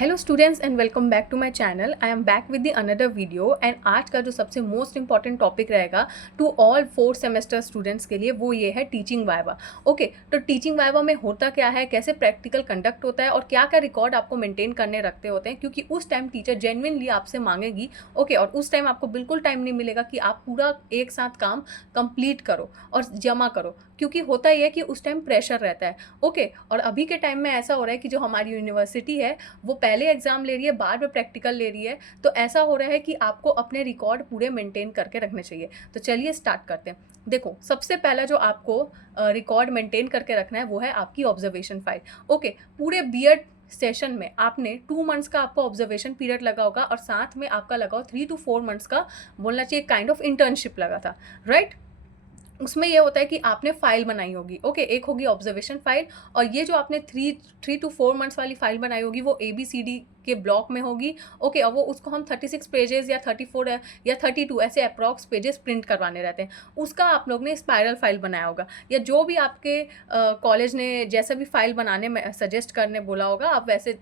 Hello students and welcome back to my channel. I am back with the another video and आज का जो सबसे most important topic रहेगा to all 4 semester students के लिए वो ये है टीचिंग वाइवा। ओके, तो टीचिंग वाइवा में होता क्या है, कैसे प्रैक्टिकल कंडक्ट होता है और क्या क्या रिकॉर्ड आपको मेंटेन करने रखते होते हैं, क्योंकि उस टाइम टीचर जेन्युइनली आपसे मांगेगी। ओके, और उस टाइम आपको बिल्कुल टाइम नहीं मिलेगा कि आप पूरा एक साथ काम कंप्लीट करो और जमा करो, क्योंकि होता ही है कि उस टाइम प्रेशर रहता है। ओके, और अभी के टाइम में ऐसा हो रहा है कि जो हमारी यूनिवर्सिटी है वो पहले एग्जाम ले रही है, बाद में प्रैक्टिकल ले रही है, तो ऐसा हो रहा है कि आपको अपने रिकॉर्ड पूरे मेंटेन करके रखने चाहिए। तो चलिए स्टार्ट करते हैं। देखो, सबसे पहला जो आपको रिकॉर्ड मेंटेन करके रखना है वो है आपकी ऑब्जर्वेशन फाइल। ओके, पूरे बीएड सेशन में आपने 2 मंथ्स का आपको ऑब्जर्वेशन पीरियड लगा होगा और साथ में आपका लगा हो 3 to 4 मंथ्स का, बोलना चाहिए काइंड ऑफ इंटर्नशिप लगा था, राइट। उसमें ये होता है कि आपने फाइल बनाई होगी। ओके, एक होगी ऑब्जर्वेशन फाइल और ये जो आपने 3 to 4 मंथ्स वाली फाइल बनाई होगी वो ABCD के ब्लॉक में होगी। ओके, और वो उसको हम 36 पेजेस या 34 या 32 ऐसे अप्रॉक्स पेजेस प्रिंट करवाने रहते हैं। उसका आप लोग ने स्पायरल फाइल बनाया होगा या जो भी आपके कॉलेज ने जैसा भी फाइल बनाने में सजेस्ट करने बोला होगा आप वैसे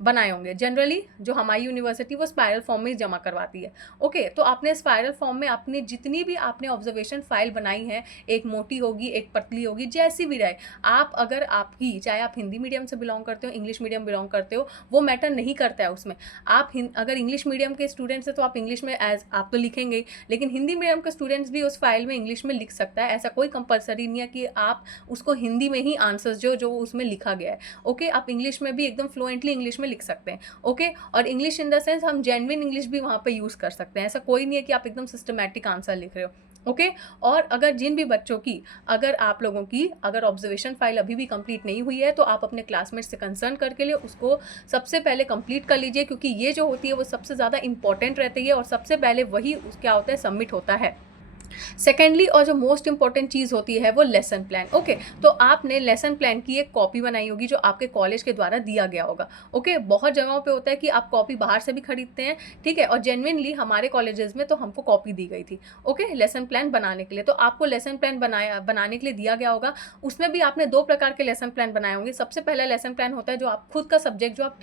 बनाए होंगे। जनरली जो हमारी यूनिवर्सिटी वो स्पायरल फॉर्म में जमा करवाती है। ओके, तो आपने स्पायरल फॉर्म में अपनी जितनी भी आपने ऑब्जर्वेशन फाइल बनाई है, एक मोटी होगी एक पतली होगी, जैसी भी रहे, आप अगर आपकी, चाहे आप हिंदी मीडियम से बिलोंग करते हो इंग्लिश मीडियम बिलोंग करते हो, वो मैटर नहीं करता है उसमें। आप अगर इंग्लिश मीडियम के स्टूडेंट्स हैं तो आप इंग्लिश में एज आप तो लिखेंगे, लेकिन हिंदी मीडियम के स्टूडेंट्स भी उस फाइल में इंग्लिश में लिख सकता है। ऐसा कोई कंपलसरी नहीं है कि आप उसको हिंदी में ही आंसर्स जो उसमें लिखा गया है, ओके, आप इंग्लिश में भी एकदम फ्लुएंटली इंग्लिश में लिख सकते हैं। ओके, और इंग्लिश इन द सेंस हम जेन्युइन इंग्लिश भी वहाँ पे यूज़ कर सकते हैं। ऐसा कोई नहीं है कि आप एकदम सिस्टमैटिक आंसर लिख रहे हो। ओके, और अगर जिन भी बच्चों की, अगर आप लोगों की अगर ऑब्जर्वेशन फाइल अभी भी कंप्लीट नहीं हुई है तो आप अपने क्लासमेट से कंसर्न करके लिए उसको सबसे पहले कंप्लीट कर लीजिए, क्योंकि ये जो होती है वो सबसे ज़्यादा इंपॉर्टेंट रहती है और सबसे पहले वही क्या होता है, सबमिट होता है। सेकेंडली, और जो मोस्ट इंपॉर्टेंट चीज़ होती है वो लेसन प्लान। ओके, तो आपने लेसन प्लान की एक कॉपी बनाई होगी जो आपके कॉलेज के द्वारा दिया गया होगा। ओके, बहुत जगहों पे होता है कि आप कॉपी बाहर से भी खरीदते हैं, ठीक है, और जेन्युइनली हमारे कॉलेजेस में तो हमको कॉपी दी गई थी। ओके, लेसन प्लान बनाने के लिए, तो आपको लेसन प्लान बनाने के लिए दिया गया होगा। उसमें भी आपने 2 प्रकार के लेसन प्लान बनाए होंगे। सबसे पहला लेसन प्लान होता है जो आप खुद का सब्जेक्ट, जो आप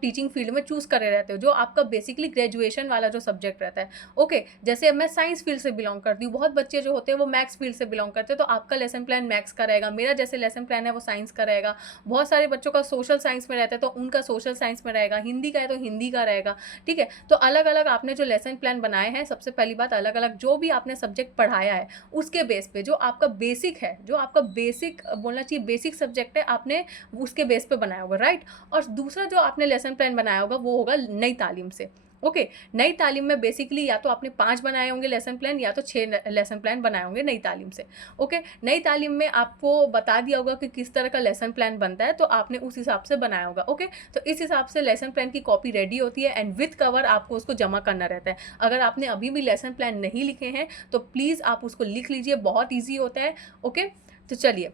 टीचिंग फील्ड में चूज करे रहते हो, जो आपका बेसिकली ग्रेजुएशन वाला जो सब्जेक्ट रहता है। ओके, जैसे मैं साइंस फील्ड से बिलोंग करती हूँ, बहुत बच्चे जो होते हैं वो मैथ्स फील्ड से बिलोंग करते हैं, तो आपका लेसन प्लान मैथ्स का रहेगा। मेरा जैसे लेसन प्लान है वो साइंस का रहेगा। बहुत सारे बच्चों का सोशल साइंस में रहता है तो उनका सोशल साइंस में रहेगा। हिंदी का है तो हिंदी का रहेगा, ठीक है। तो अलग अलग आपने जो लेसन प्लान बनाए हैं, सबसे पहली बात, अलग अलग जो भी आपने सब्जेक्ट पढ़ाया है उसके बेस पे, जो आपका बेसिक है, जो आपका बेसिक बोलना चाहिए बेसिक सब्जेक्ट है, आपने उसके बेस पे बनाया होगा, राइट। और दूसरा जो आपने लेसन प्लान बनाया होगा वो होगा नई तालीम से। ओके, नई तालीम में बेसिकली या तो आपने 5 बनाए होंगे लेसन प्लान या तो 6 लेसन प्लान बनाए होंगे नई तालीम से। ओके, नई तालीम में आपको बता दिया होगा कि किस तरह का लेसन प्लान बनता है, तो आपने उस हिसाब से बनाया होगा। ओके, तो इस हिसाब से लेसन प्लान की कॉपी रेडी होती है एंड विथ कवर आपको उसको जमा करना रहता है। अगर आपने अभी भी लेसन प्लान नहीं लिखे हैं तो प्लीज़ आप उसको लिख लीजिए, बहुत ईजी होता है। ओके, तो चलिए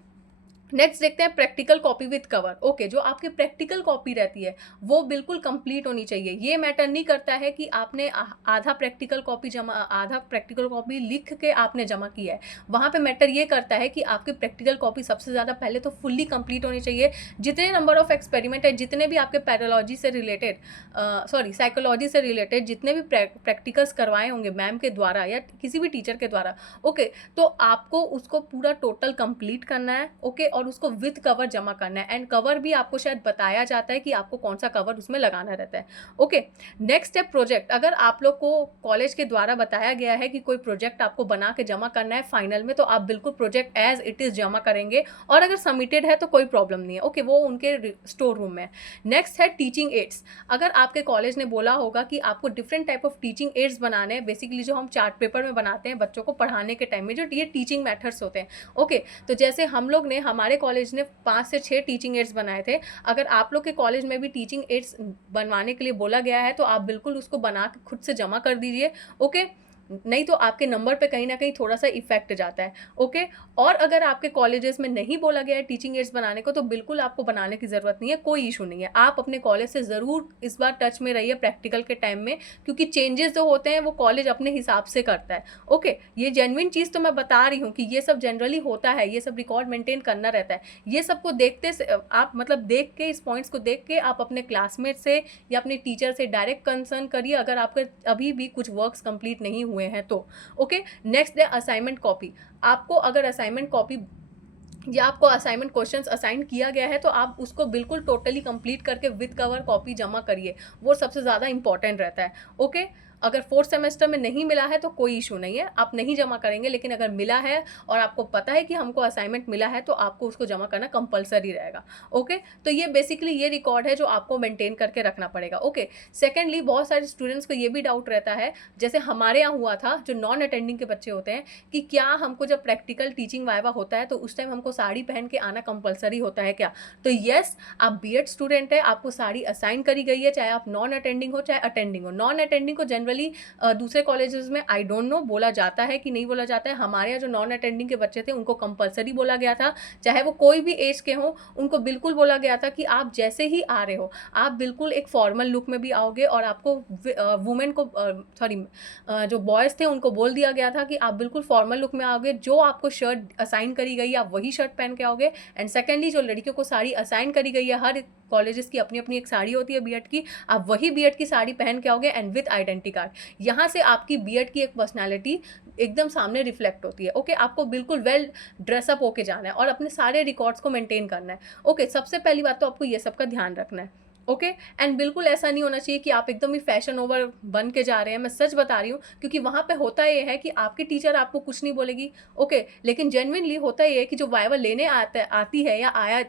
नेक्स्ट देखते हैं practical copy with cover. Okay, जो आपकी प्रैक्टिकल कॉपी रहती है वो बिल्कुल कंप्लीट होनी चाहिए। ये मैटर नहीं करता है कि आपने आधा प्रैक्टिकल कॉपी लिख के आपने जमा किया है। वहाँ पे मैटर ये करता है कि आपकी प्रैक्टिकल कॉपी सबसे ज़्यादा पहले तो फुल्ली कंप्लीट होनी चाहिए। जितने नंबर ऑफ एक्सपेरिमेंट है, जितने भी आपके पैरोलॉजी से रिलेटेड, साइकोलॉजी से रिलेटेड जितने भी प्रैक्टिकल्स करवाए होंगे मैम के द्वारा या किसी भी टीचर के द्वारा, ओके, तो आपको उसको पूरा टोटल कंप्लीट करना है। ओके, और उसको विद कवर जमा करना है एंड कवर भी आपको शायद बताया जाता है कि आपको कौन सा कवर उसमें लगाना रहता है। ओके, नेक्स्ट है प्रोजेक्ट। अगर आप लोग को कॉलेज के द्वारा बताया गया है कि कोई प्रोजेक्ट आपको बना के जमा करना है फाइनल में, तो आप बिल्कुल प्रोजेक्ट एज इट इज जमा करेंगे और अगर सबमिटेड है तो कोई प्रॉब्लम नहीं है। ओके, वो उनके स्टोर रूम में है। नेक्स्ट है टीचिंग एड्स। अगर आपके कॉलेज ने बोला होगा कि आपको different type of teaching ads बनाने हैं, बेसिकली जो हम चार्ट पेपर में बनाते हैं बच्चों को पढ़ाने के टाइम में, जो ये टीचिंग मेथड्स होते हैं। ओके, तो जैसे हम लोग ने, हमारे कॉलेज ने 5 से 6 टीचिंग एड्स बनाए थे। अगर आप लोग के कॉलेज में भी टीचिंग एड्स बनवाने के लिए बोला गया है तो आप बिल्कुल उसको बना के खुद से जमा कर दीजिए। ओके, नहीं तो आपके नंबर पे कहीं ना कहीं थोड़ा सा इफेक्ट जाता है। ओके, और अगर आपके कॉलेजेस में नहीं बोला गया है टीचिंग एड्स बनाने को, तो बिल्कुल आपको बनाने की ज़रूरत नहीं है, कोई इशू नहीं है। आप अपने कॉलेज से ज़रूर इस बार टच में रहिए प्रैक्टिकल के टाइम में, क्योंकि चेंजेस जो होते हैं वो कॉलेज अपने हिसाब से करता है। ओके, ये जेन्युइन चीज़ तो मैं बता रही हूँ कि ये सब जनरली होता है, ये सब रिकॉर्ड मेंटेन करना रहता है। ये सबको देखते से आप मतलब देख के, इस पॉइंट्स को देख के आप अपने क्लासमेट से या अपने टीचर से डायरेक्ट कंसर्न करिए अगर आपके अभी भी कुछ वर्क्स कंप्लीट नहीं हुए हैं तो। ओके, नेक्स्ट है असाइनमेंट कॉपी। आपको अगर असाइनमेंट कॉपी या आपको असाइनमेंट क्वेश्चंस असाइन किया गया है तो आप उसको बिल्कुल टोटली कंप्लीट करके विद कवर कॉपी जमा करिए, वो सबसे ज़्यादा इंपॉर्टेंट रहता है। ओके, अगर फोर्थ सेमेस्टर में नहीं मिला है तो कोई इशू नहीं है, आप नहीं जमा करेंगे, लेकिन अगर मिला है और आपको पता है कि हमको असाइनमेंट मिला है तो आपको उसको जमा करना कंपलसरी रहेगा। ओके, तो ये बेसिकली ये रिकॉर्ड है जो आपको मेंटेन करके रखना पड़ेगा। ओके, सेकेंडली बहुत सारे स्टूडेंट्स को ये भी डाउट रहता है, जैसे हमारे यहाँ हुआ था, जो नॉन अटेंडिंग के बच्चे होते हैं, कि क्या हमको जब प्रैक्टिकल टीचिंग वाइवा होता है तो उस टाइम हमको साड़ी पहन के आना कंपलसरी होता है क्या? तो यस, आप बीएड स्टूडेंट है, आपको साड़ी असाइन करी गई है, चाहे आप नॉन अटेंडिंग हो चाहे अटेंडिंग हो। नॉन अटेंडिंग को जनरली दूसरे कॉलेजेस में आई डोंट नो बोला जाता है कि नहीं बोला जाता है। हमारे यहाँ जो नॉन अटेंडिंग के बच्चे थे उनको कंपलसरी बोला गया था, चाहे वो कोई भी एज के हों, उनको बिल्कुल बोला गया था कि आप जैसे ही आ रहे हो आप बिल्कुल एक फॉर्मल लुक में भी आओगे, और आपको वुमेन को सॉरी जो बॉयज़ थे उनको बोल दिया गया था कि आप बिल्कुल फॉर्मल लुक में आओगे, जो आपको शर्ट असाइन करी गई है आप वही शर्ट पहन के आओगे। एंड सेकेंडली, जो लड़कियों को साड़ी असाइन करी गई है, हर कॉलेजेस की अपनी अपनी एक साड़ी होती है बीएड की, आप वही बीएड की साड़ी पहन के आओगे एंड विद आइडेंटिटी कार्ड। यहाँ से आपकी बीएड की एक पर्सनालिटी एकदम सामने रिफ्लेक्ट होती है। ओके, आपको बिल्कुल वेल ड्रेसअप होके जाना है और अपने सारे रिकॉर्ड्स को मेंटेन करना है। ओके, सबसे पहली बात तो आपको ये सब का ध्यान रखना है। ओके, एंड बिल्कुल ऐसा नहीं होना चाहिए कि आप एकदम ही फैशन ओवर बन के जा रहे हैं। मैं सच बता रही हूँ, क्योंकि वहाँ पे होता ये है कि आपकी टीचर आपको कुछ नहीं बोलेगी। ओके, लेकिन जेन्युइनली होता ये है कि जो वाइवा लेने आती है या आया,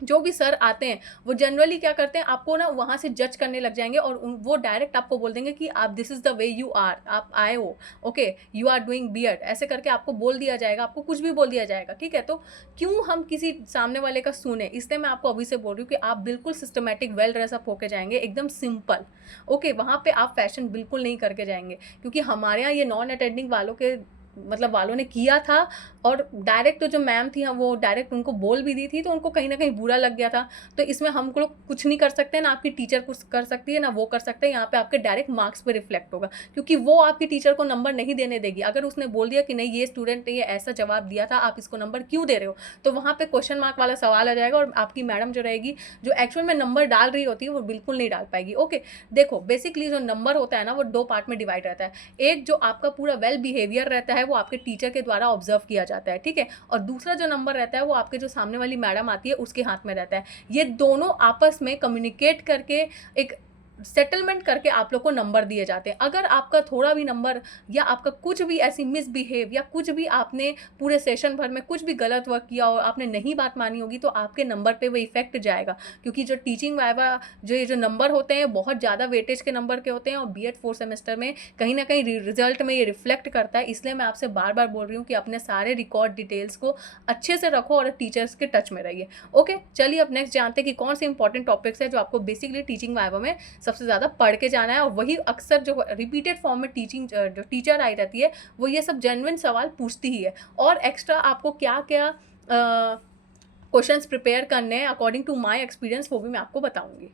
जो भी सर आते हैं वो जनरली क्या करते हैं, आपको ना वहाँ से जज करने लग जाएंगे और वो डायरेक्ट आपको बोल देंगे कि आप this is the way you are, आप आए हो, okay, you are doing B Ed, ऐसे करके आपको बोल दिया जाएगा, आपको कुछ भी बोल दिया जाएगा। ठीक है, तो क्यों हम किसी सामने वाले का सुने, इसलिए मैं आपको अभी से बोल रही हूँ कि आप बिल्कुल सिस्टमेटिक वेल ड्रेसअप होके जाएंगे, एकदम सिंपल। ओके, वहाँ पे आप फैशन बिल्कुल नहीं करके जाएंगे, क्योंकि हमारे यहाँ ये नॉन अटेंडिंग वालों के मतलब वालों ने किया था, और डायरेक्ट जो मैम थी वो डायरेक्ट उनको बोल भी दी थी, तो उनको कहीं ना कहीं बुरा लग गया था। तो इसमें हम लोग कुछ नहीं कर सकते, ना आपकी टीचर कुछ कर सकती है, ना वो कर सकते हैं। यहाँ पे आपके डायरेक्ट मार्क्स पे रिफ्लेक्ट होगा, क्योंकि वो आपकी टीचर को नंबर नहीं देने देगी। अगर उसने बोल दिया कि नहीं, ये स्टूडेंट ने ये ऐसा जवाब दिया था, आप इसको नंबर क्यों दे रहे हो, तो वहाँ पे क्वेश्चन मार्क वाला सवाल आ जाएगा, और आपकी मैडम जो रहेगी, जो एक्चुअल में नंबर डाल रही होती है, वो बिल्कुल नहीं डाल पाएगी। ओके, देखो बेसिकली जो नंबर होता है ना, वो दो पार्ट में डिवाइड रहता है। एक जो आपका पूरा वेल बिहेवियर रहता है, वो आपके टीचर के द्वारा ऑब्जर्व किया जाता है, ठीक है, और दूसरा जो नंबर रहता है वो आपके जो सामने वाली मैडम आती है उसके हाथ में रहता है। ये दोनों आपस में कम्युनिकेट करके एक सेटलमेंट करके आप लोग को नंबर दिए जाते हैं। अगर आपका थोड़ा भी नंबर या आपका कुछ भी ऐसी मिसबिहेव या कुछ भी आपने पूरे सेशन भर में कुछ भी गलत वर्क किया और आपने नहीं बात मानी होगी, तो आपके नंबर पे वो इफेक्ट जाएगा। क्योंकि जो टीचिंग वाइवा ये जो नंबर होते हैं बहुत ज़्यादा वेटेज के नंबर के होते हैं, और बीएड फोर्थ सेमेस्टर में कहीं ना कहीं रिजल्ट में ये रिफ्लेक्ट करता है। इसलिए मैं आपसे बार बार बोल रही हूँ कि अपने सारे रिकॉर्ड डिटेल्स को अच्छे से रखो और टीचर्स के टच में रहिए। ओके, चलिए अब नेक्स्ट जानते हैं कि कौन से इंपॉर्टेंट टॉपिक्स है जो आपको बेसिकली टीचिंग वाइवा में सबसे ज़्यादा पढ़ के जाना है। और वही अक्सर जो रिपीटेड फॉर्म में जो टीचर आई रहती है, वो ये सब जेन्युइन सवाल पूछती ही है। और एक्स्ट्रा आपको क्या क्या क्वेश्चंस प्रिपेयर करने हैं अकॉर्डिंग टू माय एक्सपीरियंस, वो भी मैं आपको बताऊंगी।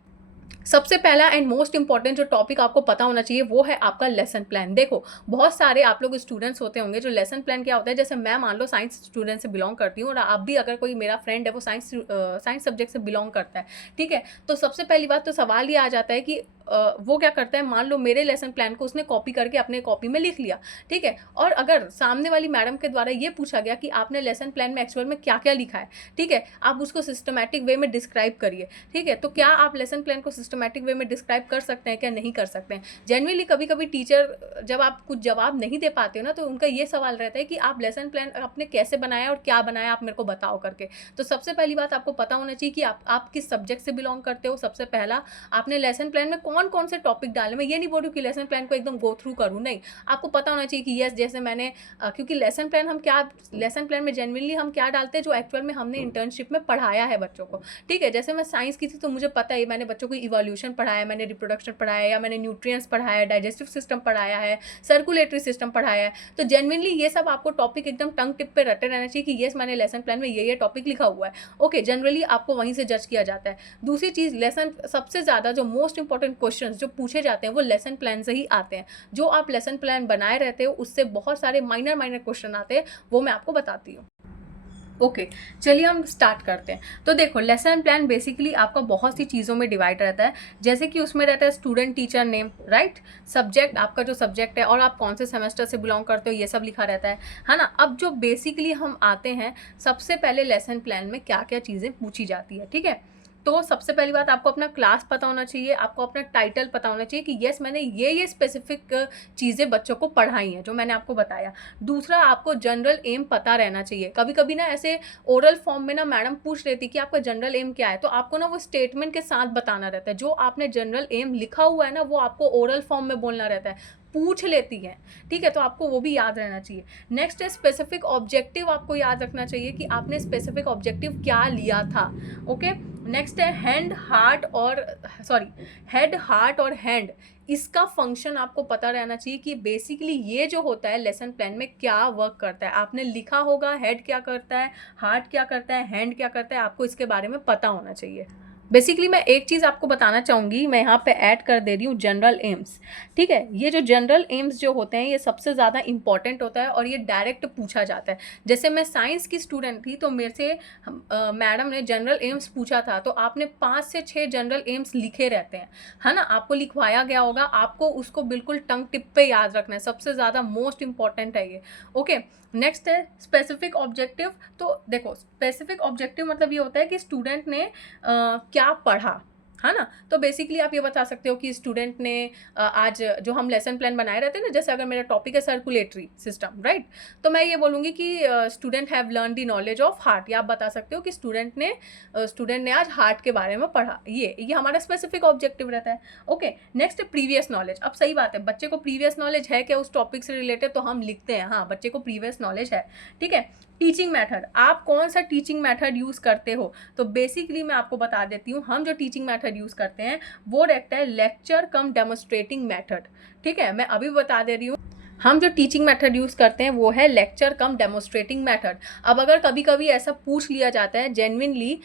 सबसे पहला एंड मोस्ट इंपॉर्टेंट जो टॉपिक आपको पता होना चाहिए वो है आपका लेसन प्लान। देखो बहुत सारे आप लोग स्टूडेंट्स होते होंगे जो लेसन प्लान क्या होता है, जैसे मैं मान लो साइंस स्टूडेंट से बिलोंग करती हूँ, और आप भी अगर कोई मेरा फ्रेंड है वो साइंस सब्जेक्ट से बिलोंग करता है, ठीक है, तो सबसे पहली बात तो सवाल ये आ जाता है कि वो क्या करता है, मान लो मेरे लेसन प्लान को उसने कॉपी करके अपने कॉपी में लिख लिया, ठीक है, और अगर सामने वाली मैडम के द्वारा ये पूछा गया कि आपने लेसन प्लान में एक्चुअल में क्या क्या लिखा है, ठीक है, आप उसको सिस्टमैटिक वे में डिस्क्राइब करिए, ठीक है, तो क्या आप लेसन प्लान को सिस्टमैटिक वे में डिस्क्राइब कर सकते हैं, क्या नहीं कर सकते हैं। जेन्युइनली कभी कभी टीचर जब आप कुछ जवाब नहीं दे पाते हो ना, तो उनका ये सवाल रहता है कि आप लेसन प्लान आपने कैसे बनाया और क्या बनाया, आप मेरे को बताओ करके। तो सबसे पहली बात आपको पता होना चाहिए कि आप किस सब्जेक्ट से बिलोंग करते हो। सबसे पहला, आपने लेसन प्लान में कौन कौन से टॉपिक डाले। मैं ये नहीं बोल रही हूँ कि लेसन प्लान को एकदम गो थ्रू करूँ, नहीं, आपको पता होना चाहिए कि यस जैसे मैंने क्योंकि लेसन प्लान में जेन्युइनली हम क्या डालते हैं जो एक्चुअल में हमने इंटर्नशिप में पढ़ाया है बच्चों को, ठीक है। जैसे मैं साइंस की थी तो मुझे पता है मैंने बच्चों को इवोल्यूशन पढ़ाया, मैंने रिप्रोडक्शन पढ़ाया, या मैंने न्यूट्रिएंट्स पढ़ाया, डाइजेस्टिव सिस्टम पढ़ाया है, सर्कुलेटरी सिस्टम पढ़ाया है। तो जेन्युइनली ये सब आपको टॉपिक एकदम टंग टिप पे रटे रहना चाहिए कि यस मैंने लेसन प्लान में ये टॉपिक लिखा हुआ है। ओके, जनरली आपको वहीं से जज किया जाता है। दूसरी चीज़, लेसन सबसे ज़्यादा जो मोस्ट इंपॉर्टेंट क्वेश्चंस जो पूछे जाते हैं वो लेसन प्लान से ही आते हैं। जो आप लेसन प्लान बनाए रहते हो उससे बहुत सारे माइनर क्वेश्चन आते हैं, वो मैं आपको बताती हूँ। ओके, चलिए हम स्टार्ट करते हैं। तो देखो, लेसन प्लान बेसिकली आपका बहुत सी चीज़ों में डिवाइड रहता है, जैसे कि उसमें रहता है student teacher name, right, subject, आपका जो सब्जेक्ट है और आप कौन से सेमेस्टर से बिलोंग करते हो, ये सब लिखा रहता है ना। अब जो बेसिकली हम आते हैं, सबसे पहले लेसन प्लान में क्या क्या चीज़ें पूछी जाती है, ठीक है। तो सबसे पहली बात, आपको अपना क्लास पता होना चाहिए, आपको अपना टाइटल पता होना चाहिए कि यस मैंने ये स्पेसिफिक चीज़ें बच्चों को पढ़ाई हैं जो मैंने आपको बताया। दूसरा, आपको जनरल एम पता रहना चाहिए। कभी कभी ना ऐसे ओरल फॉर्म में ना मैडम पूछ रही थी कि आपका जनरल एम क्या है, तो आपको ना वो स्टेटमेंट के साथ बताना रहता है। जो आपने जनरल एम लिखा हुआ है ना, वो आपको ओरल फॉर्म में बोलना रहता है, पूछ लेती है, ठीक है। तो आपको वो भी याद रहना चाहिए। नेक्स्ट है स्पेसिफिक ऑब्जेक्टिव, आपको याद रखना चाहिए कि आपने स्पेसिफिक ऑब्जेक्टिव क्या लिया था। ओके, नेक्स्ट है हेड, हार्ट और हैंड, इसका फंक्शन आपको पता रहना चाहिए कि बेसिकली ये जो होता है लेसन प्लान में क्या वर्क करता है। आपने लिखा होगा हेड क्या करता है, हार्ट क्या करता है, हैंड क्या करता है, आपको इसके बारे में पता होना चाहिए। बेसिकली मैं एक चीज़ आपको बताना चाहूँगी, मैं यहाँ पे ऐड कर दे रही हूँ जनरल एम्स, ठीक है। ये जो जनरल एम्स जो होते हैं ये सबसे ज़्यादा इंपॉर्टेंट होता है और ये डायरेक्ट पूछा जाता है। जैसे मैं साइंस की स्टूडेंट थी तो मेरे से मैडम ने जनरल एम्स पूछा था, तो आपने 5 से 6 जनरल एम्स लिखे रहते हैं, है ना, आपको लिखवाया गया होगा, आपको उसको बिल्कुल टंग टिप पे याद रखना है, सबसे ज़्यादा मोस्ट इंपॉर्टेंट है ये। ओके, नेक्स्ट है स्पेसिफिक ऑब्जेक्टिव। तो देखो, स्पेसिफिक ऑब्जेक्टिव मतलब ये होता है कि स्टूडेंट ने क्या पढ़ा, है ना। तो बेसिकली आप ये बता सकते हो कि स्टूडेंट ने आज जो हम लेसन प्लान बनाए रहते हैं ना, जैसे अगर मेरा टॉपिक है सर्कुलेटरी सिस्टम, राइट, तो मैं ये बोलूँगी कि student have learn the knowledge of heart, या आप बता सकते हो कि स्टूडेंट ने आज हार्ट के बारे में पढ़ा। ये हमारा स्पेसिफिक ऑब्जेक्टिव रहता है। Okay, next previous knowledge. अब सही बात है, बच्चे को प्रीवियस नॉलेज है क्या उस टॉपिक से रिलेटेड, तो हम लिखते हैं हाँ बच्चे को प्रीवियस नॉलेज है, ठीक है। टीचिंग मेथड, आप कौन सा टीचिंग मेथड यूज़ करते हो, तो बेसिकली मैं आपको बता देती हूँ, हम जो टीचिंग मेथड यूज़ करते हैं वो रहता है लेक्चर कम डेमोस्ट्रेटिंग मेथड, ठीक है। मैं अभी बता दे रही हूँ, हम जो टीचिंग मेथड यूज़ करते हैं वो है लेक्चर कम डेमोस्ट्रेटिंग मेथड। अब अगर कभी कभी ऐसा पूछ लिया जाता है जेन्युइनली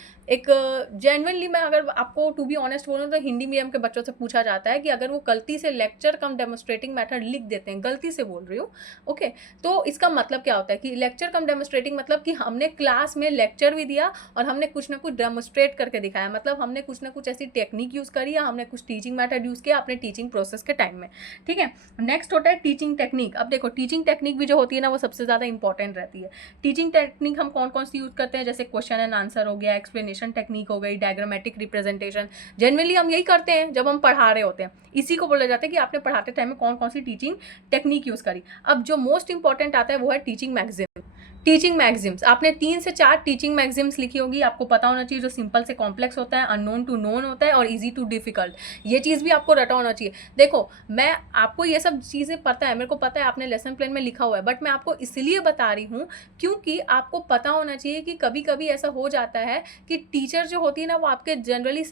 मैं अगर आपको टू बी ऑनेस्ट बोलूँ तो हिंदी मीडियम के बच्चों से पूछा जाता है कि अगर वो गलती से लेक्चर कम डेमोस्ट्रेटिंग मेथड लिख देते हैं, गलती से बोल रही हूँ, ओके, तो इसका मतलब क्या होता है कि लेक्चर कम डेमोस्ट्रेटिंग मतलब कि हमने क्लास में लेक्चर भी दिया और हमने कुछ ना कुछ डेमोस्ट्रेट करके दिखाया, मतलब हमने कुछ ना कुछ ऐसी टेक्निक यूज़ करी या हमने कुछ टीचिंग मेथड यूज़ किया अपने टीचिंग प्रोसेस के टाइम में, ठीक है। नेक्स्ट होता है टीचिंग टेक्निक। अब देखो, टीचिंग टेक्निक भी जो होती है ना वो सबसे ज़्यादा इंपॉर्टेंट रहती है। टीचिंग टेक्निक हम कौन कौन सी यूज़ करते हैं, जैसे क्वेश्चन एंड आंसर हो गया, एक्सप्लेनेशन टेक्निक हो गई, डायग्रामेटिक रिप्रेजेंटेशन। जनरली हम यही करते हैं जब हम पढ़ा रहे होते हैं, इसी को बोला जाता है कि आपने पढ़ाते टाइम में कौन कौन सी टीचिंग टेक्निक यूज़ करी। अब जो मोस्ट इंपॉर्टेंट आता है वो है टीचिंग मैगजीम। टीचिंग मैगजीम्स, आपने 3 से 4 टीचिंग मैगजीम्स लिखी होगी, आपको पता होना चाहिए जो सिंपल से कॉम्प्लेक्स होता है, अननोन टू नोन होता है और इजी टू डिफिकल्ट, ये चीज़ भी आपको रटा होना चाहिए। देखो, मैं आपको ये सब चीज़ें पता है, मेरे को पता है आपने लेसन प्लान में लिखा हुआ है, बट मैं आपको इसलिए बता रही हूँ क्योंकि आपको पता होना चाहिए कि कभी कभी ऐसा हो जाता है कि टीचर जो होती है ना वो आपके जनरली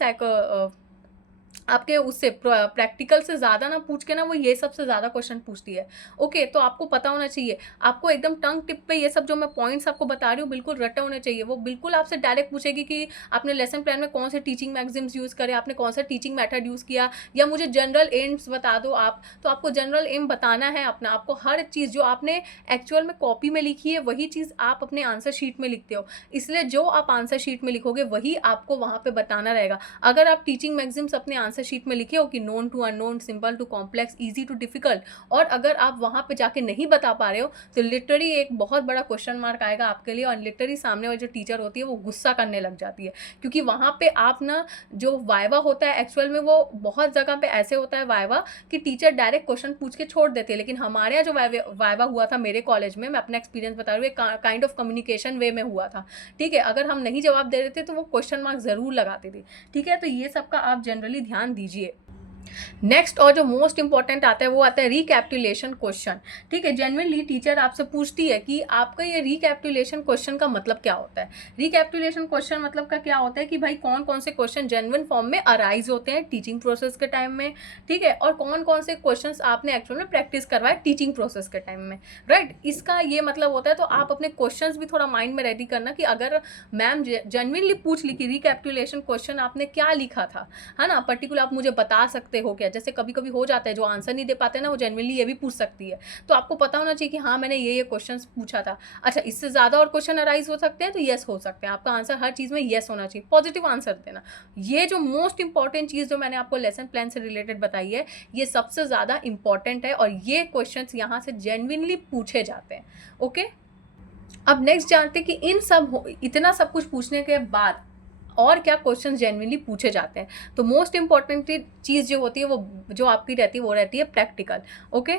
आपके उससे प्रैक्टिकल से ज़्यादा ना पूछ के ना वो ये सबसे ज़्यादा क्वेश्चन पूछती है। ओके, तो आपको पता होना चाहिए, आपको एकदम टंग टिप पे ये सब जो मैं पॉइंट्स आपको बता रही हूँ बिल्कुल रटे होने चाहिए। वो बिल्कुल आपसे डायरेक्ट पूछेगी कि आपने लेसन प्लान में कौन से टीचिंग मैगजीम्स यूज़ करे, आपने कौन सा टीचिंग मेथड यूज़ किया, या मुझे जनरल एम्स बता दो आप। तो आपको जनरल एम बताना है अपना, आपको हर चीज़ जो आपने एक्चुअल में कॉपी में लिखी है वही चीज़ आप अपने आंसर शीट में लिखते हो, इसलिए जो आप आंसर शीट में लिखोगे वही आपको वहाँ पर बताना रहेगा। अगर आप टीचिंग मैगजीम्स अपने आंसर शीट में लिखे हो कि known to unknown, simple to complex, easy to difficult, और अगर आप वहां पे जाके नहीं बता पा रहे हो तो लिटरली एक बहुत बड़ा क्वेश्चन मार्क आएगा आपके लिए, और लिटरली सामने वाली जो टीचर होती है वो गुस्सा करने लग जाती है। क्योंकि वहां पे आप ना जो वाइवा होता है एक्चुअल में वो बहुत जगह पे ऐसे होता है वाइवा कि टीचर डायरेक्ट क्वेश्चन पूछ के छोड़ देते हैं, लेकिन हमारे यहाँ जो वाइवा हुआ था मेरे कॉलेज में, मैं अपना एक्सपीरियंस बता रही हूँ, काइंड ऑफ कम्युनिकेशन वे में हुआ था, ठीक है। अगर हम नहीं जवाब दे रहे थे तो वो क्वेश्चन मार्क जरूर लगाते थे, ठीक है। तो ये सब का आप जनरली ध्यान दीजिए। नेक्स्ट और जो मोस्ट इंपॉर्टेंट आता है वो आता है रिकैपिटुलेशन क्वेश्चन। ठीक है, जेन्युइनली टीचर आपसे पूछती है कि आपका ये रिकैपिटुलेशन क्वेश्चन का मतलब क्या होता है। रिकैपिटुलेशन क्वेश्चन मतलब का क्या होता है कि भाई कौन कौन से क्वेश्चन जेन्युइन फॉर्म में अराइज होते हैं टीचिंग प्रोसेस के टाइम में, ठीक है, और कौन कौन से क्वेश्चन आपने एक्चुअल में प्रैक्टिस करवाए टीचिंग प्रोसेस के टाइम में, राइट। इसका ये मतलब होता है, तो आप अपने क्वेश्चन भी थोड़ा माइंड में रेडी करना कि अगर मैम जेन्युइनली पूछ ली कि रिकैपिटुलेशन क्वेश्चन आपने क्या लिखा था, है ना, पर्टिकुलर आप मुझे बता सकते हो क्या। जैसे कभी कभी हो जाता है जो आंसर नहीं दे पाते ना, वो जेन्युइनली ये भी पूछ सकती है, तो आपको पता होना चाहिए कि हाँ मैंने ये क्वेश्चन पूछा था। अच्छा, इससे ज़्यादा और क्वेश्चन अराइज हो सकते हैं तो येस हो सकते हैं, आपका आंसर हर चीज़ में येस होना चाहिए, पॉजिटिव आंसर देना। ये जो मोस्ट इंपॉर्टेंट चीज़ जो मैंने आपको लेसन प्लान से रिलेटेड बताई है, ये सबसे ज़्यादा इंपॉर्टेंट है और ये क्वेश्चन यहाँ से जेन्युइनली पूछे जाते हैं। ओके, अब नेक्स्ट जानते हैं कि इतना सब कुछ पूछने के बाद और क्या क्वेश्चन जेन्युइनली पूछे जाते हैं। तो मोस्ट इंपॉर्टेंट चीज़ जो होती है वो जो आपकी रहती है वो रहती है प्रैक्टिकल। ओके,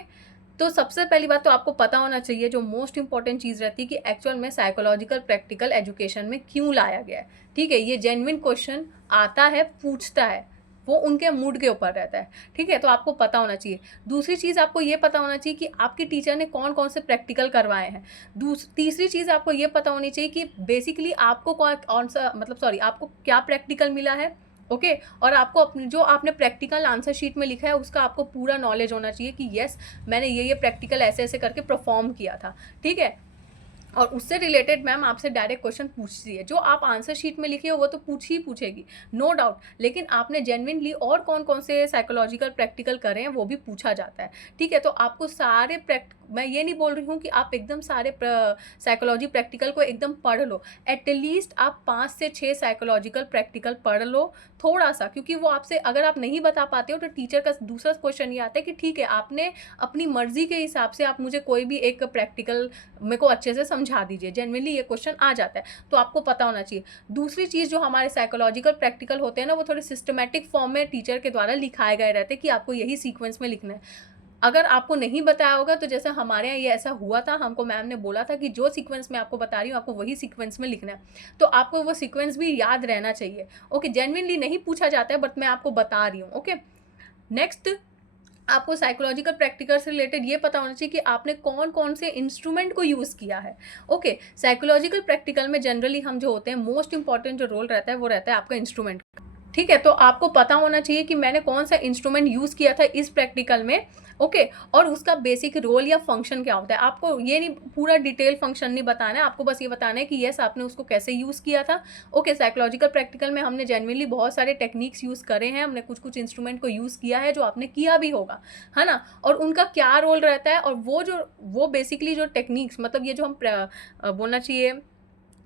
तो सबसे पहली बात तो आपको पता होना चाहिए, जो मोस्ट इंपॉर्टेंट चीज़ रहती है कि एक्चुअल में साइकोलॉजिकल प्रैक्टिकल एजुकेशन में क्यों लाया गया है। ठीक है, ये जेन्युइन क्वेश्चन आता है, पूछता है, वो उनके मूड के ऊपर रहता है। ठीक है, तो आपको पता होना चाहिए। दूसरी चीज़ आपको ये पता होना चाहिए कि आपके टीचर ने कौन कौन से प्रैक्टिकल करवाए हैं। तीसरी चीज़ आपको ये पता होनी चाहिए कि बेसिकली आपको कौन सा आपको क्या प्रैक्टिकल मिला है। ओके, और आपको अपने जो आपने प्रैक्टिकल आंसर शीट में लिखा है उसका आपको पूरा नॉलेज होना चाहिए कि यस मैंने ये प्रैक्टिकल ऐसे ऐसे करके परफॉर्म किया था। ठीक है, और उससे रिलेटेड मैम आपसे डायरेक्ट क्वेश्चन पूछती है, जो आप आंसर शीट में लिखे हो वो तो पूछ ही पूछेगी, नो डाउट, लेकिन आपने जेन्युइनली और कौन कौन से साइकोलॉजिकल प्रैक्टिकल करे हैं वो भी पूछा जाता है। ठीक है, तो आपको सारे मैं ये नहीं बोल रही हूँ कि आप एकदम सारे साइकोलॉजी प्रैक्टिकल को एकदम पढ़ लो, एटलीस्ट आप 5 से 6 साइकोलॉजिकल प्रैक्टिकल पढ़ लो थोड़ा सा, क्योंकि वो आपसे अगर आप नहीं बता पाते हो तो टीचर का दूसरा क्वेश्चन ये आता है कि ठीक है आपने अपनी मर्जी के हिसाब से आप मुझे कोई भी एक प्रैक्टिकल मेरे को अच्छे से समझा दीजिए। जेन्युइनली ये क्वेश्चन आ जाता है, तो आपको पता होना चाहिए। दूसरी चीज़ जो हमारे साइकोलॉजिकल प्रैक्टिकल होते हैं ना, वो थोड़े सिस्टमैटिक फॉर्म में टीचर के द्वारा लिखाए गए रहते हैं कि आपको यही सीक्वेंस में लिखना है। अगर आपको नहीं बताया होगा तो जैसे हमारे यहाँ ये ऐसा हुआ था, हमको मैम ने बोला था कि जो सीक्वेंस मैं आपको बता रही हूँ आपको वही सीक्वेंस में लिखना है, तो आपको वो सीक्वेंस भी याद रहना चाहिए। ओके, जेन्युइनली नहीं पूछा जाता है बट मैं आपको बता रही हूँ। ओके, नेक्स्ट आपको साइकोलॉजिकल प्रैक्टिकल से रिलेटेड ये पता होना चाहिए कि आपने कौन कौन से इंस्ट्रूमेंट को यूज़ किया है। ओके, साइकोलॉजिकल प्रैक्टिकल में जनरली हम जो होते हैं मोस्ट इंपॉर्टेंट जो रोल रहता है वो रहता है आपका इंस्ट्रूमेंट। ठीक है, तो आपको पता होना चाहिए कि मैंने कौन सा इंस्ट्रूमेंट यूज़ किया था इस प्रैक्टिकल में। ओके, और उसका बेसिक रोल या फंक्शन क्या होता है। आपको ये नहीं पूरा डिटेल फंक्शन नहीं बताना है, आपको बस ये बताना है कि यस आपने उसको कैसे यूज़ किया था। ओके, साइकोलॉजिकल प्रैक्टिकल में हमने जेन्युइनली बहुत सारे टेक्निक्स यूज़ करे हैं, हमने कुछ कुछ इंस्ट्रूमेंट को यूज़ किया है जो आपने किया भी होगा, है ना, और उनका क्या रोल रहता है, और वो बेसिकली जो टेक्निक्स मतलब ये जो हम बोलना चाहिए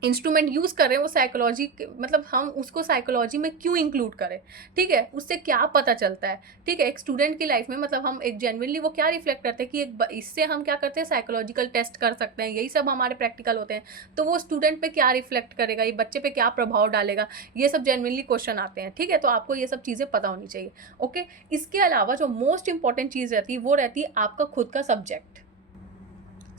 इंस्ट्रूमेंट यूज़ कर रहे हैं वो साइकोलॉजी मतलब हम उसको साइकोलॉजी में क्यों इंक्लूड करें। ठीक है, उससे क्या पता चलता है। ठीक है, एक स्टूडेंट की लाइफ में मतलब हम एक जेन्युइनली वो क्या रिफ्लेक्ट करते हैं कि इससे हम क्या करते हैं साइकोलॉजिकल टेस्ट कर सकते हैं, यही सब हमारे प्रैक्टिकल होते हैं, तो वो स्टूडेंट पे क्या रिफ्लेक्ट करेगा, ये बच्चे पे क्या प्रभाव डालेगा, ये सब जेन्युइनली क्वेश्चन आते हैं। ठीक है, तो आपको ये सब चीज़ें पता होनी चाहिए। ओके, इसके अलावा जो मोस्ट इंपॉर्टेंट चीज़ रहती है वो रहती है आपका खुद का subject.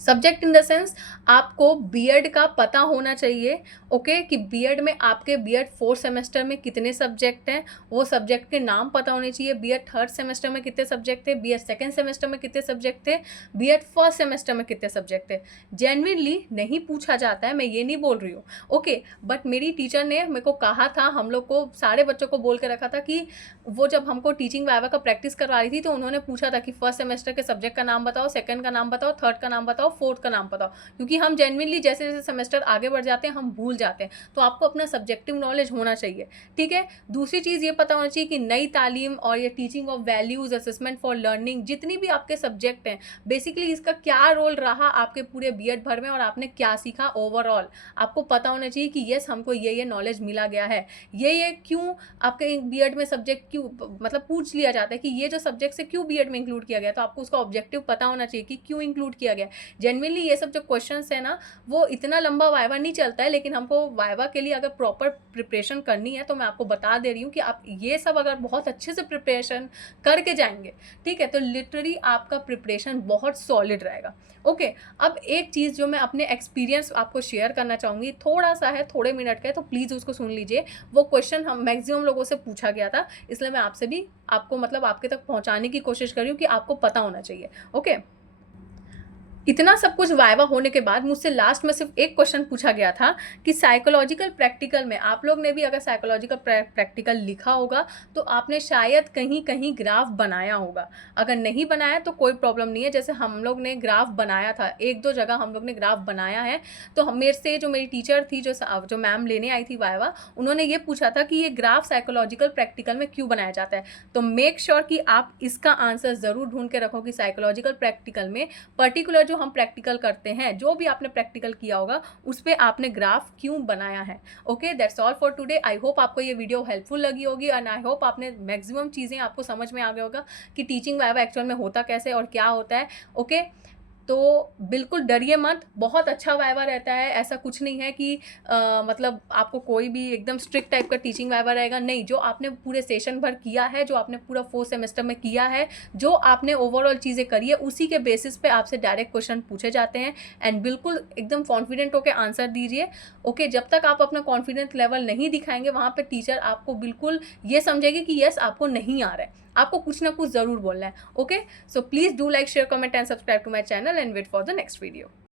Subject in the sense आपको बीएड का पता होना चाहिए। ओके, कि बीएड में आपके बीएड 4th सेमेस्टर में कितने सब्जेक्ट हैं, वो सब्जेक्ट के नाम पता होने चाहिए। बीएड 3rd सेमेस्टर में कितने सब्जेक्ट थे, बीएड 2nd सेमेस्टर में कितने सब्जेक्ट थे, बीएड 1st सेमेस्टर में कितने सब्जेक्ट थे। जेन्युइनली नहीं पूछा जाता है, मैं ये नहीं बोल रही हूँ। ओके, बट मेरी टीचर ने मेरे को कहा था, हम लोग को सारे बच्चों को बोल के रखा था कि वो जब हमको टीचिंग वाइवा का प्रैक्टिस करवा रही थी तो उन्होंने पूछा था कि 1st सेमेस्टर के सब्जेक्ट का नाम बताओ, 2nd का नाम बताओ, 3rd का नाम बताओ, 4th का नाम बताओ, क्योंकि हम जेन्युइनली जैसे जैसे सेमेस्टर आगे बढ़ जाते हैं हम भूल जाते हैं, तो आपको अपना सब्जेक्टिव नॉलेज होना चाहिए। ठीक है, दूसरी चीज़ ये पता होना चाहिए कि नई तालीम और ये teaching of values, assessment for learning, जितनी भी आपके सब्जेक्ट हैं बेसिकली इसका क्या रोल रहा आपके पूरे बीएड भर में और आपने क्या सीखा ओवरऑल, आपको पता होना चाहिए कि यस हमको ये नॉलेज मिला गया है। ये क्यों आपके बीएड में सब्जेक्ट क्यों मतलब पूछ लिया जाता है कि ये जो सब्जेक्ट से क्यों बीएड में इंक्लूड किया गया, तो आपको उसका ऑब्जेक्टिव पता होना चाहिए कि क्यों इंक्लूड किया गया। जेनविनली ये सब जो क्वेश्चंस है ना, वो इतना लंबा वाइवा नहीं चलता है, लेकिन हमको वाइवा के लिए अगर प्रॉपर प्रिपरेशन करनी है तो मैं आपको बता दे रही हूँ कि आप ये सब अगर बहुत अच्छे से प्रिपरेशन करके जाएंगे, ठीक है, तो लिटरली आपका प्रिपरेशन बहुत सॉलिड रहेगा। ओके, अब एक चीज़ जो मैं अपने एक्सपीरियंस आपको शेयर करना चाहूँगी, थोड़ा सा है, थोड़े मिनट का है, तो प्लीज़ उसको सुन लीजिए। वो क्वेश्चन हम मैक्सिमम लोगों से पूछा गया था, इसलिए मैं आपसे भी आपको मतलब आपके तक पहुँचाने की कोशिश कर रही हूँ कि आपको पता होना चाहिए। ओके, इतना सब कुछ वाइवा होने के बाद मुझसे लास्ट में सिर्फ एक क्वेश्चन पूछा गया था कि साइकोलॉजिकल प्रैक्टिकल में आप लोग ने भी अगर साइकोलॉजिकल प्रैक्टिकल लिखा होगा तो आपने शायद कहीं कहीं ग्राफ बनाया होगा। अगर नहीं बनाया तो कोई प्रॉब्लम नहीं है, जैसे हम लोग ने ग्राफ बनाया था, एक दो जगह हम लोग ने ग्राफ बनाया है। तो मेरे से जो मेरी टीचर थी, जो मैम लेने आई थी वाइवा, उन्होंने ये पूछा था कि ये ग्राफ साइकोलॉजिकल प्रैक्टिकल में क्यों बनाया जाता है। तो मेक श्योर कि आप इसका आंसर ज़रूर ढूंढ के रखो कि साइकोलॉजिकल प्रैक्टिकल में पर्टिकुलर जो हम प्रैक्टिकल करते हैं, जो भी आपने प्रैक्टिकल किया होगा उस पे आपने ग्राफ क्यों बनाया है। Okay, that's all for today. I hope आपको ये वीडियो हेल्पफुल लगी होगी एंड आई होप आपने मैक्सिमम चीज़ें आपको समझ में आ गया होगा कि टीचिंग वाइवा एक्चुअल में होता कैसे और क्या होता है। ओके, तो बिल्कुल डरिए मत, बहुत अच्छा वाइवा रहता है। ऐसा कुछ नहीं है कि मतलब आपको कोई भी एकदम स्ट्रिक्ट टाइप का टीचिंग वाइवा रहेगा, नहीं। जो आपने पूरे सेशन भर किया है, जो आपने पूरा 4 सेमेस्टर में किया है, जो आपने ओवरऑल चीज़ें करी है, उसी के बेसिस पे आपसे डायरेक्ट क्वेश्चन पूछे जाते हैं। एंड बिल्कुल एकदम कॉन्फिडेंट होकर आंसर दीजिए। ओके, जब तक आप अपना कॉन्फिडेंस लेवल नहीं दिखाएंगे, वहाँ पर टीचर आपको बिल्कुल ये समझेगी कि यस आपको नहीं आ रहा है, आपको कुछ ना कुछ ज़रूर बोलना है। Okay, so please do like, share, comment and subscribe to my channel and wait for the next video.